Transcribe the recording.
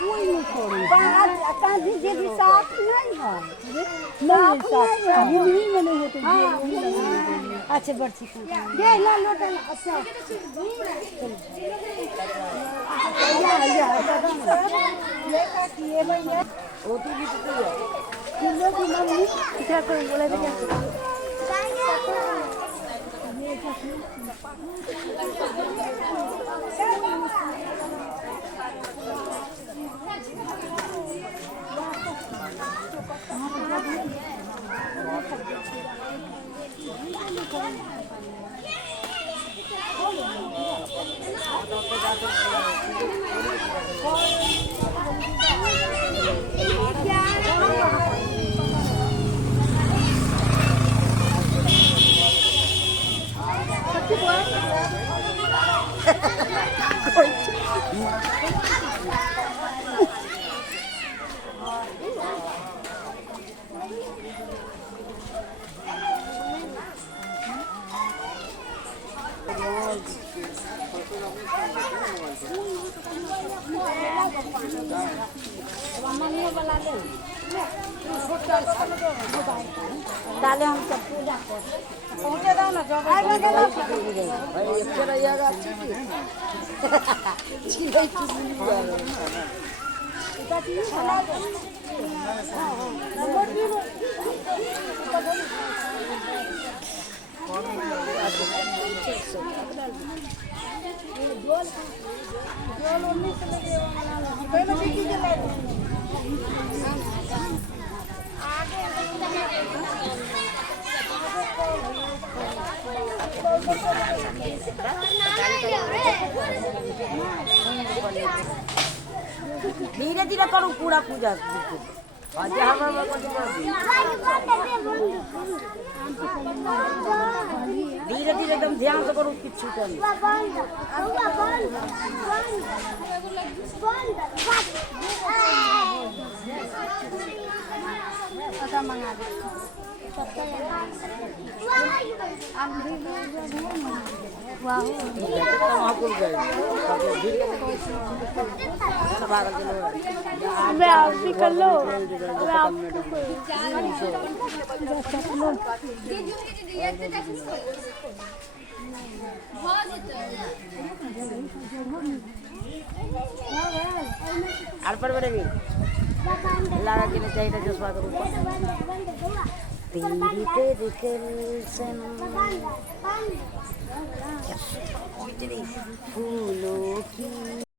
कोई नहीं छोड़ी कांधी जे भी साफ नहीं है नहीं साफ भूमि में नहीं होते अच्छा बर्ची ये ला लोटा अच्छा ये का किए भैया वो तो भी तो है किलो की मम्मी क्या कोई बोले तो क्या डाले हम सब पूजा पहुँचे दाओ ना जो भाई एक रहिएगा अच्छी चिड़ै चुगली धीरे धीरे करो पूरा पूजा धीरे धीरे एकदम ध्यान से करो किच्छु मंगा दे आप भी कर लो पर बड़े भी लगा के नहीं चाहिए जज्बा करो तेरी फूलों की